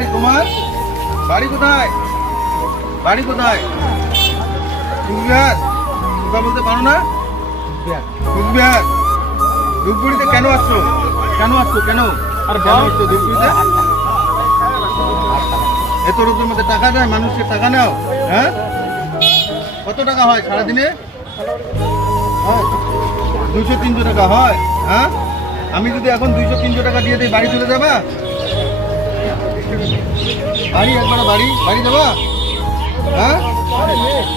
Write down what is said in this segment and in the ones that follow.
বাড়ি তোমার? বাড়ি কোথায়? বাড়ি কোথায়? কুচবিহার। কথা বলতে পারো না? কুচবিহার। ধূপগুড়িতে কেন আসছো? কেন আসছো? কেন কেন আসছো ধূপগুড়িতে? এত রোদের মধ্যে টাকা দেয় মানুষকে? টাকা নাও। হ্যাঁ, কত টাকা হয় সারাদিনে? 200-300 টাকা হয়। হ্যাঁ, আমি যদি এখন 200-300 টাকা দিয়ে দিই বাড়ি চলে যাবা? বাড়ি একবার বাড়ি বাড়ি যাবা? হ্যাঁ,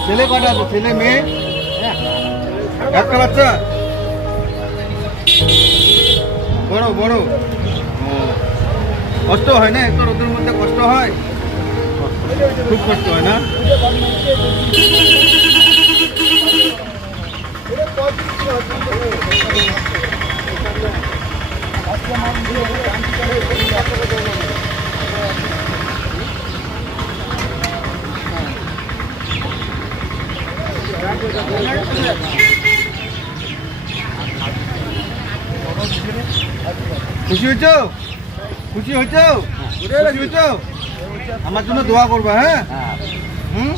ছেলে কটা আছে? ছেলে মেয়ে? একটা বাচ্চা? বড় বড়? কষ্ট হয় না এত রোদের মধ্যে? কষ্ট হয়, খুব কষ্ট হয় না? খুশি হয়েছ? খুশি হয়েছ? খুশি হয়েছ? আমার জন্য দোয়া করবা। হ্যাঁ। হুম।